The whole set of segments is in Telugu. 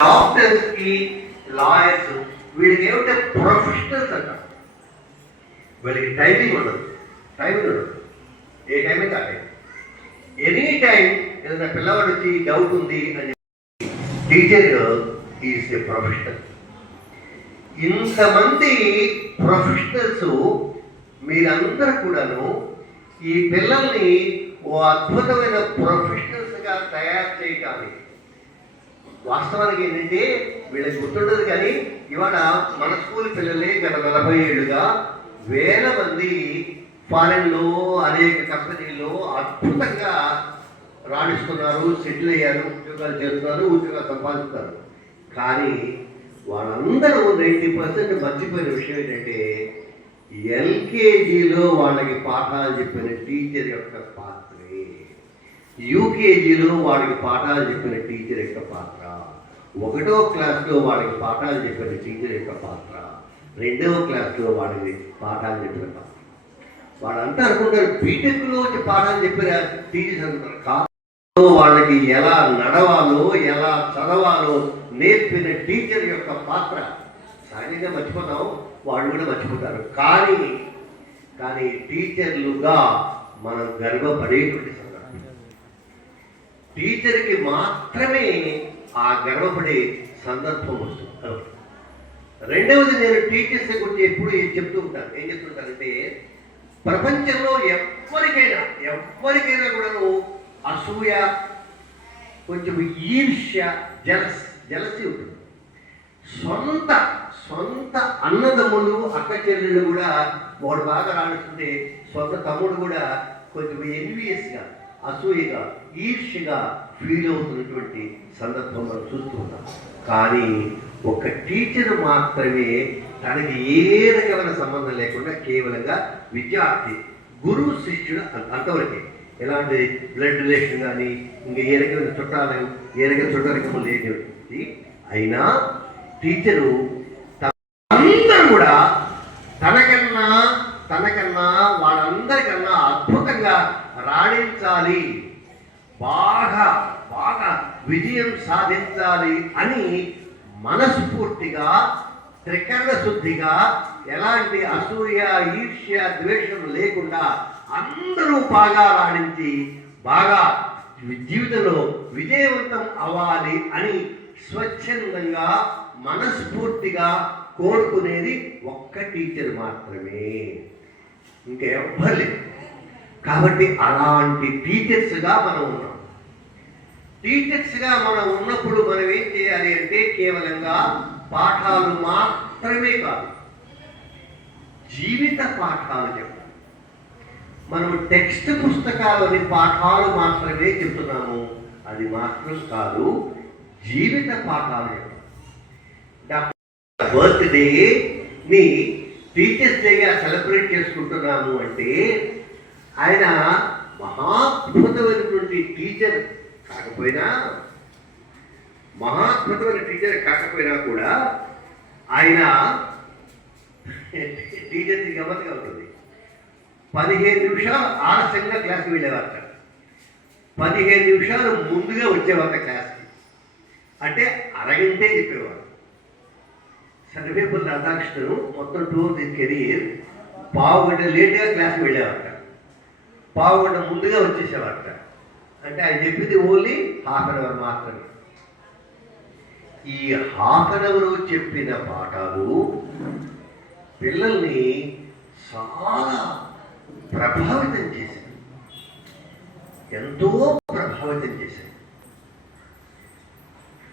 డాక్టర్స్కి, లాయర్స్ వీళ్ళకి ఏమిటంటే ప్రొఫెషనల్స్ అంటారు. వీళ్ళకి టైమింగ్ ఉండదు, ఏ టైమే కాదు. ఎనీ టైం ఏదైనా పిల్లవాడు వచ్చి డౌట్ ఉంది అని టీచర్ ఈజ్ ఎ ప్రొఫెషనల్. ఇంతమంది ప్రొఫెషనల్స్ మీరందరూ కూడాను ఈ పిల్లల్ని ఓ అద్భుతమైన ప్రొఫెషనల్స్గా తయారు చేయటానికి వాస్తవానికి ఏంటంటే వీళ్ళకి గుర్తుండదు. కానీ ఇవాళ మన స్కూల్ పిల్లలే గత 40 ఏళ్ళుగా వేల మంది ఫారెన్లో అనేక కంపెనీల్లో అద్భుతంగా రాణిస్తున్నారు, సెటిల్ అయ్యారు, ఉద్యోగాలు చేస్తున్నారు, ఉద్యోగాలు సంపాదిస్తున్నారు. కానీ వాళ్ళందరూ 90% మర్చిపోయిన విషయం ఏంటంటే ఎల్కేజీలో వాళ్ళకి పాఠాలు చెప్పిన టీచర్ యొక్క పాత్రే, యూకేజీలో వాళ్ళకి పాఠాలు చెప్పిన టీచర్ యొక్క పాత్ర, 1వ క్లాస్లో వాళ్ళకి పాఠాలు చెప్పిన టీచర్ యొక్క పాత్ర, 2వ క్లాస్లో వాళ్ళకి పాఠాలు చెప్పిన పాత్ర. వాళ్ళంతా అనుకుంటారు బీటెక్లో వచ్చి పాఠాలు చెప్పిన టీచర్స్ అనుకుంటారు. కాదు, వాళ్ళకి ఎలా నడవాలో ఎలా చదవాలో నేర్పిన టీచర్ యొక్క పాత్ర సహజంగా మర్చిపోతాం, వాళ్ళు కూడా మర్చిపోతారు. కానీ టీచర్లుగా మనం గర్వపడేటువంటి సందర్భం, టీచర్కి మాత్రమే ఆ గర్వపడే సందర్భం వస్తుంది. రెండవది, నేను టీచర్స్ గురించి ఎప్పుడు చెప్తూ ఉంటాను. ఏం చెప్తుంటానంటే ప్రపంచంలో ఎవరికైనా కూడాను అసూయ, కొంచెం ఈర్ష్య, జలసి ఉంటుంది. సొంత అన్నదమ్ములు, అక్క చెల్లెళ్ళు కూడా వాడు బాగా రాణిస్తుంటే సొంత తమ్ముడు కూడా కొంచెం ఎన్వియస్గా, అసూయగా, ఈర్ష్యగా ఫీల్ అవుతున్నటువంటి సందర్భం మనం చూస్తూ ఉంటాం. కానీ ఒక టీచర్ మాత్రమే తనకి ఏ రకమైన సంబంధం లేకుండా కేవలంగా విద్యార్థి, గురువు, శిష్యుడు అంతవరకే. ఎలాంటి బ్లడ్ రిలేషన్ కానీ ఇంకా ఏ రకమైన చుట్టాలకము లేని అయినా టీచరు అందరూ కూడా తనకన్నా వాళ్ళందరికన్నా అద్భుతంగా రాణించాలి, బాగా విజయం సాధించాలి అని మనస్ఫూర్తిగా, త్రికరణ శుద్ధిగా, ఎలాంటి అసూయ, ఈర్ష్య, ద్వేషం లేకుండా అందరూ బాగా రాణించి బాగా జీవితంలో విజయవంతం అవ్వాలి అని స్వచ్ఛందంగా మనస్ఫూర్తిగా కోరుకునేది ఒక్క టీచర్ మాత్రమే, ఇంకెవ్వరు లేదు. కాబట్టి అలాంటి టీచర్స్గా మనం ఉన్నాం. టీచర్స్గా మనం ఉన్నప్పుడు మనం ఏం చేయాలి అంటే కేవలంగా పాఠాలు మాత్రమే కాదు, జీవిత పాఠాలు చెప్పాలి. మనం టెక్స్ట్ పుస్తకాలని పాఠాలు మాత్రమే చెప్తున్నాము, అది మాత్రం కాదు, జీవిత పాఠాలు చెప్పాలి. బర్త్డేని టీచర్స్ డేగా సెలబ్రేట్ చేసుకుంటున్నాము అంటే ఆయన మహాద్భుతమైనటువంటి టీచర్ కాకపోయినా కూడా ఆయన టీచర్కి గమ్మత్తుగా ఉంటుంది. 15 నిమిషాలు ఆలస్యంగా క్లాస్కి వెళ్ళేవారట, 15 నిమిషాలు ముందుగా వచ్చేవారట క్లాస్కి. అంటే అరగంటే చెప్పేవారు. సర్వేపల్లి రాధాకృష్ణను మొత్తం టూర్ ది కెరీర్ 1/2 గంట లేట్గా క్లాస్కి వెళ్ళేవారట, 1/2 గంట ముందుగా వచ్చేసేవారట. అంటే ఆయన చెప్పింది ఓన్లీ 1/2 అవర్ మాత్రమే. ఈ 1/2 అవర్ చెప్పిన పాఠాలు పిల్లల్ని చాలా ప్రభావితం చేశాయి, ఎంతో ప్రభావితం చేశాయి.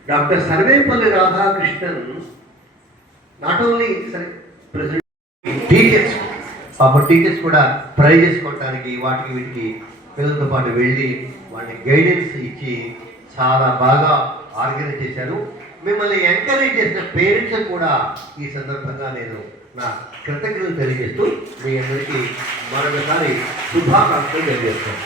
Doctor Sarvepalli Radhakrishnan not only president teachers, teachers కూడా ప్రైజెస్ కొట్టడానికి వాటికి వీటికి పిల్లలతో పాటు వెళ్ళి వాళ్ళని గైడెన్స్ ఇచ్చి చాలా బాగా ఆర్గనైజ్ చేశారు. మిమ్మల్ని ఎంకరేజ్ చేసిన పేరెంట్స్ కూడా ఈ సందర్భంగా నేను నా కృతజ్ఞతలు తెలియజేస్తూ మీ అందరికీ మరొకసారి శుభాకాంక్షలు తెలియజేస్తాను.